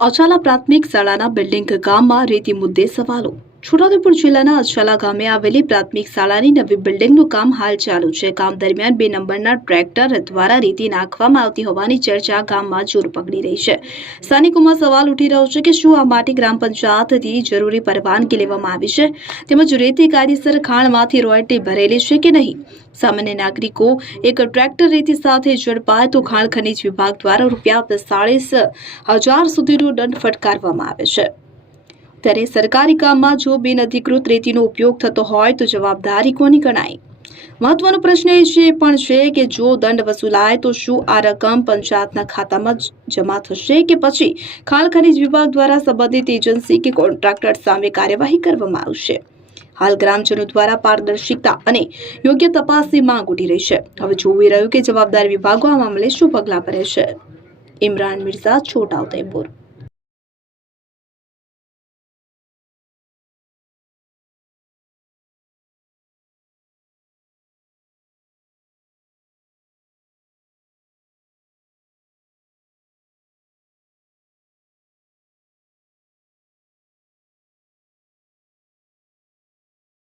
અચાલા પ્રાથમિક શાળાના બિલ્ડિંગ કામમાં રેતી મુદ્દે સવાલો। છોટાઉદેપુર જિલ્લાના અચાલા ગામે આવેલી પ્રાથમિક શાળાની નવી બિલ્ડિંગનું કામ હાલ ચાલુ છે। કામ દરમિયાન 2 નંબરના ટ્રેક્ટર દ્વારા રેતી નાખવામાં આવતી હોવાની ચર્ચા ગામમાં જોર પકડી રહી છે। સ્થાનિકોમાં સવાલ ઉઠી રહ્યો છે કે શું આ માટે ગ્રામ પંચાયતથી જરૂરી પરવાનગી લેવામાં આવી છે, તેમજ રેતી કાયદેસર ખાણમાંથી રોયલ્ટી ભરેલી છે કે નહીં। સામાન્ય નાગરિકો એક ટ્રેક્ટર રેતી સાથે ઝડપાય તો ખાણ ખનીજ વિભાગ દ્વારા ₹45,000 સુધીનો દંડ ફટકારવામાં આવે છે। ત્યારે સરકારી કામમાં જો બિનઅધિકૃત રેતીનો ઉપયોગ થતો હોય તો જવાબદારી કોની ગણાય? મહત્વનો પ્રશ્ન એ પણ છે કે જો દંડ વસૂલાય તો શું આ રકમ પંચાયતના ખાતામાં જમા થશે કે પછી ખાણ ખનીજ વિભાગ દ્વારા સંબંધિત એજન્સી કે કોન્ટ્રાક્ટર સામે કાર્યવાહી કરવામાં આવશે? હાલ ગ્રામજનો દ્વારા પારદર્શિતા અને યોગ્ય તપાસની માંગ ઉઠી રહી છે। હવે જોઈ રહ્યું કે જવાબદાર વિભાગો આ મામલે શું પગલાં ભરે છે। ઇમરાન મિર્ઝા, છોટાઉદેપુર।